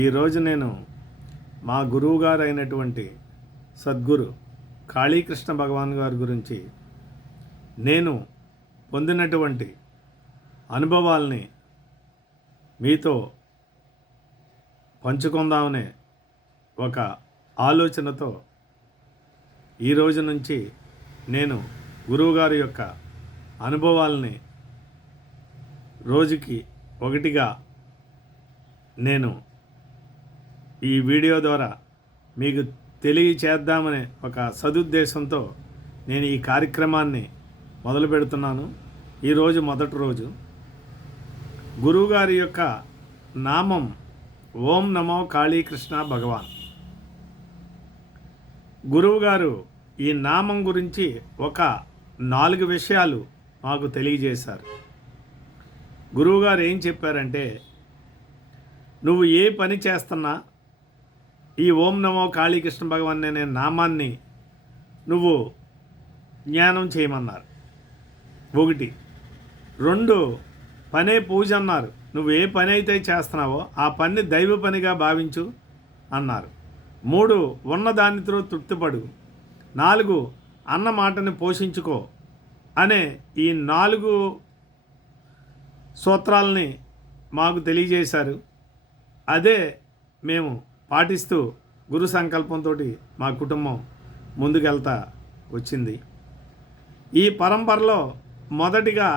ఈరోజు నేను మా గురువు గారు అయినటువంటి సద్గురు కాళీకృష్ణ భగవాన్ గారి గురించి నేను పొందినటువంటి అనుభవాల్ని మీతో పంచుకుందామనే ఒక ఆలోచనతో ఈరోజు నుంచి నేను గురువుగారి యొక్క అనుభవాల్ని రోజుకి ఒకటిగా నేను ఈ వీడియో ద్వారా మీకు తెలియచేద్దామనే ఒక సదుద్దేశంతో నేను ఈ కార్యక్రమాన్ని మొదలు పెడుతున్నాను. ఈరోజు మొదటి రోజు. గురువుగారి యొక్క నామం ఓం నమో కాళీకృష్ణ భగవాన్. గురువుగారు ఈ నామం గురించి ఒక 4 విషయాలు మాకు తెలియజేశారు. గురువుగారు ఏం చెప్పారంటే, నువ్వు ఏ పని చేస్తున్నా ఈ ఓం నమో కాళీకృష్ణ భగవాన్ అనే నామాన్ని నువ్వు జ్ఞానం చేయమన్నారు. 1. 2, పనే పూజ అన్నారు. నువ్వు ఏ పని అయితే చేస్తున్నావో ఆ పని దైవ పనిగా భావించు అన్నారు. 3, ఉన్నదానితో తృప్తిపడు. 4, అన్న మాటని పోషించుకో అనే ఈ 4 సూత్రాలని మాకు తెలియజేశారు. అదే మేము పాటిస్తూ గురు సంకల్పంతో మా కుటుంబం ముందుకెళ్తా వచ్చింది. ఈ పరంపరలో మొదటిగా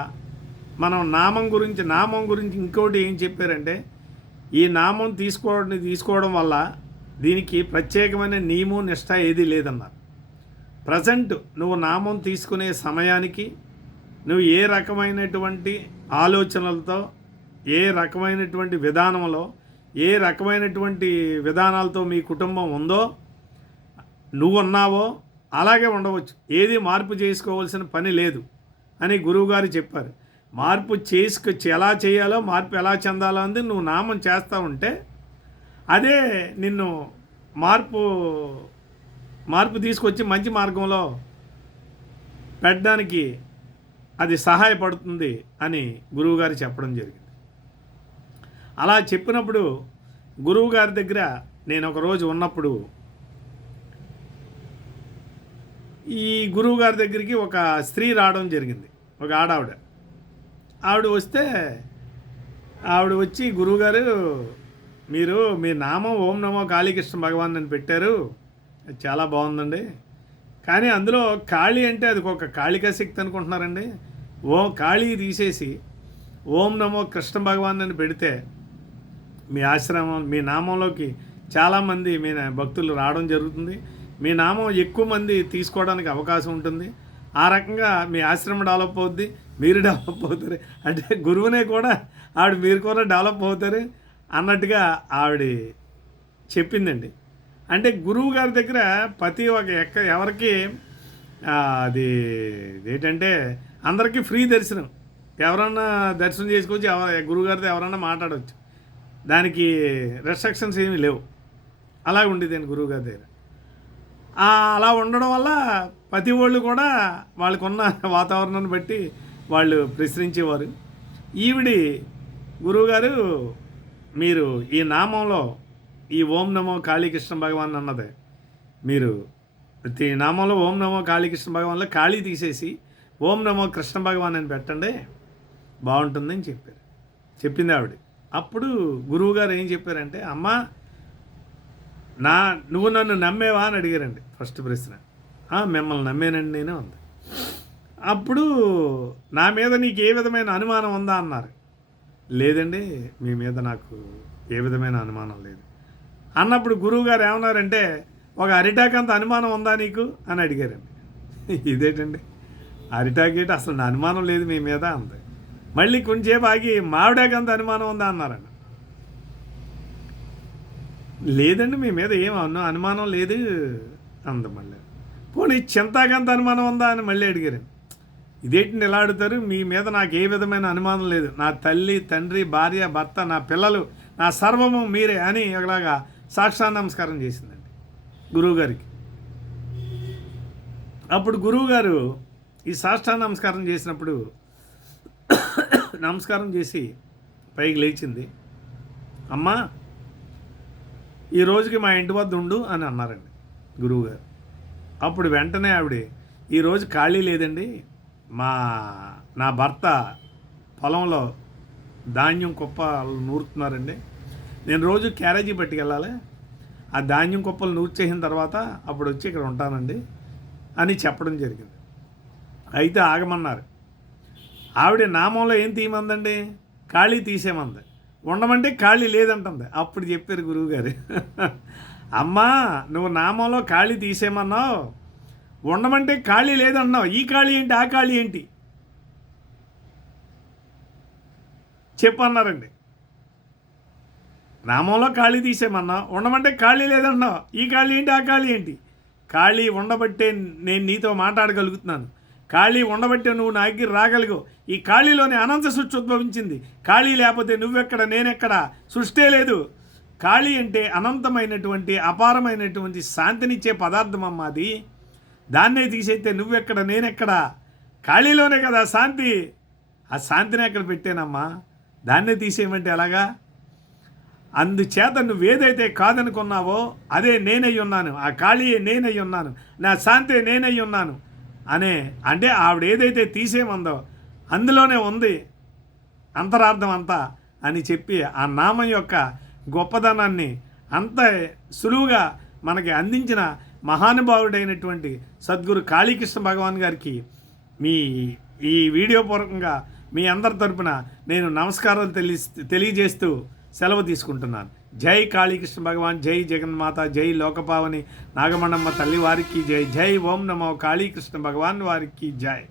మనం నామం గురించి ఇంకోటి ఏం చెప్పారంటే, ఈ నామం తీసుకోవడం వల్ల దీనికి ప్రత్యేకమైన నియమం నిష్ట ఏదీ లేదన్నారు. ప్రజెంట్ నువ్వు నామం తీసుకునే సమయానికి నువ్వు ఏ రకమైనటువంటి ఆలోచనలతో, ఏ రకమైనటువంటి విధానంలో, ఏ రకమైనటువంటి విధానాలతో మీ కుటుంబం ఉందో, నువ్వు ఉన్నావో అలాగే ఉండవచ్చు. ఏది మార్పు చేసుకోవాల్సిన పని లేదు అని గురువుగారు చెప్పారు. మార్పు ఎలా చేయాలో, మార్పు ఎలా చెందాలో అంది నువ్వు నామం చేస్తూ ఉంటే అదే నిన్ను మార్పు తీసుకొచ్చి మంచి మార్గంలో పెట్టడానికి అది సహాయపడుతుంది అని గురువుగారు చెప్పడం జరిగింది. అలా చెప్పినప్పుడు గురువుగారి దగ్గర నేను ఒకరోజు ఉన్నప్పుడు ఈ గురువుగారి దగ్గరికి ఒక స్త్రీ రావడం జరిగింది, ఒక ఆవిడ వస్తే ఆవిడ వచ్చి, గురువుగారు మీ నామం ఓం నమో కాళీకృష్ణ భగవాన్ అని పెట్టారు, చాలా బాగుందండి, కానీ అందులో కాళీ అంటే అది ఒక కాళికా శక్తి అనుకుంటున్నారండి. కాళీ తీసేసి ఓం నమో కృష్ణ భగవాన్ అని పెడితే మీ ఆశ్రమం, మీ నామంలోకి చాలామంది మీ భక్తులు రావడం జరుగుతుంది, మీ నామం ఎక్కువ మంది తీసుకోవడానికి అవకాశం ఉంటుంది, ఆ రకంగా మీ ఆశ్రమం డెవలప్ అవుద్ది, మీరు డెవలప్ అవుతారు, అంటే గురువునే కూడా మీరు కూడా డెవలప్ అవుతారు అన్నట్టుగా ఆవిడ చెప్పిందండి. అంటే గురువు గారి దగ్గర ప్రతి ఎవరికి అది ఏంటంటే అందరికీ ఫ్రీ దర్శనం, ఎవరన్నా దర్శనం చేసుకోవచ్చు, గురువుగారితో ఎవరన్నా మాట్లాడవచ్చు, దానికి రెస్ట్రిక్షన్స్ ఏమీ లేవు. అలా ఉండేదండి గురువుగారి దగ్గర. అలా ఉండడం వల్ల ప్రతి వాళ్ళు కూడా వాళ్ళకున్న వాతావరణాన్ని బట్టి వాళ్ళు ప్రశ్నించేవారు. ఈవిడి గురువుగారు, మీరు ఈ నామంలో ఈ ఓం నమో కాళీకృష్ణ భగవాన్ అన్నదే, మీరు ప్రతి నామంలో ఓం నమో కాళీకృష్ణ భగవాన్లో కాళీ తీసేసి ఓం నమో కృష్ణ భగవాన్ అని పెట్టండి, బాగుంటుందని చెప్పింది ఆవిడ. అప్పుడు గురువుగారు ఏం చెప్పారంటే, అమ్మా నువ్వు నన్ను నమ్మేవా అని అడిగారండి. ఫస్ట్ ప్రశ్న. మిమ్మల్ని నమ్మేనండి నేను అంది. అప్పుడు నా మీద నీకు ఏ విధమైన అనుమానం ఉందా అన్నారు. లేదండి, మీ మీద నాకు ఏ విధమైన అనుమానం లేదు అన్నప్పుడు గురువుగారు ఏమన్నారంటే, ఒక అరిటాకంత అనుమానం ఉందా నీకు అని అడిగారండి. ఇదేంటండి అరిటాకేటి, అసలు నా అనుమానం లేదు మీ మీద అంది. మళ్ళీ కొంచెంసేపు ఆగి మామిడాకంత అనుమానం ఉందా అన్నారండి. లేదండి, మీ మీద ఏం అనుమానం లేదు అంది. మళ్ళీ పోనీ చింతాకంత అనుమానం ఉందా అని మళ్ళీ అడిగారండి. ఇదేంటి ఎలా అడుగుతారు, మీ మీద నాకు ఏ విధమైన అనుమానం లేదు, నా తల్లి తండ్రి భార్య భర్త నా పిల్లలు నా సర్వము మీరే అని ఒకలాగా సాక్షాత్ నమస్కారం చేసిందండి గురువుగారికి. అప్పుడు గురువుగారు ఈ సాష్టాంగ నమస్కారం చేసినప్పుడు నమస్కారం చేసి పైకి లేచింది. అమ్మా, ఈ రోజుకి మా ఇంటి వద్ద ఉండు అని అన్నారండి గురువుగారు. అప్పుడు వెంటనే ఆవిడ, ఈరోజు ఖాళీ లేదండి, నా భర్త పొలంలో ధాన్యం కుప్పలు నూరుతున్నారండి, నేను రోజు క్యారేజీ పట్టుకెళ్ళాలి, ఆ ధాన్యం కుప్పలు నూర్చేసిన తర్వాత అప్పుడు వచ్చి ఇక్కడ ఉంటానండి అని చెప్పడం జరిగింది. అయితే ఆగమన్నారు. ఆవిడ నామంలో ఏం తీయమందండి? ఖాళీ తీసేమంది. ఉండమంటే ఖాళీ లేదంటుంది. అప్పుడు చెప్పారు గురువుగారు, అమ్మా నువ్వు నామంలో ఖాళీ తీసేయమన్నావు, ఉండమంటే ఖాళీ లేదన్నావు, ఈ ఖాళీ ఏంటి ఆ ఖాళీ ఏంటి చెప్పన్నారండి. నామంలో ఖాళీ తీసేయమన్నావు, ఉండమంటే ఖాళీ లేదన్నావు, ఈ ఖాళీ ఏంటి ఆ ఖాళీ ఏంటి? ఖాళీ ఉండబట్టే నేను నీతో మాట్లాడగలుగుతున్నాను, ఖాళీ ఉండబట్టే నువ్వు నా దగ్గర రాగలిగావు. ఈ ఖాళీలోనే అనంత సృష్టి ఉద్భవించింది. ఖాళీ లేకపోతే నువ్వెక్కడ నేనెక్కడ, సృష్టే లేదు. ఖాళీ అంటే అనంతమైనటువంటి అపారమైనటువంటి శాంతినిచ్చే పదార్థం అమ్మ అది. దాన్నే తీసేస్తే నువ్వెక్కడ నేనెక్కడ, ఖాళీలోనే కదా శాంతి. ఆ శాంతిని ఎక్కడ పెట్టానమ్మా, దాన్నే తీసేయమంటే ఎలాగా? అందుచేత నువ్వేదైతే కాదనుకున్నావో అదే నేనై ఉన్నాను, ఆ ఖాళీయే నేనై ఉన్నాను, నా శాంతే నేనై ఉన్నాను అనే, అంటే ఆవిడ ఏదైతే తీసేయమందో అందులోనే ఉంది అంతరార్థం అంతా అని చెప్పి ఆ నామం యొక్క గొప్పదనాన్ని అంత సులువుగా మనకి అందించిన మహానుభావుడైనటువంటి సద్గురు కాళీకృష్ణ భగవాన్ గారికి ఈ వీడియో పూర్వకంగా మీ అందరి తరపున నేను నమస్కారాలు తెలియజేస్తూ సెలవు తీసుకుంటున్నాను. జై కాళీకృష్ణ భగవాన్, జై జగన్మాత, జై లోకపావని నాగమణమ్మ తల్లి వారికి జై, జై ఓం నమో కాళీకృష్ణ భగవాన్ వారికి జై.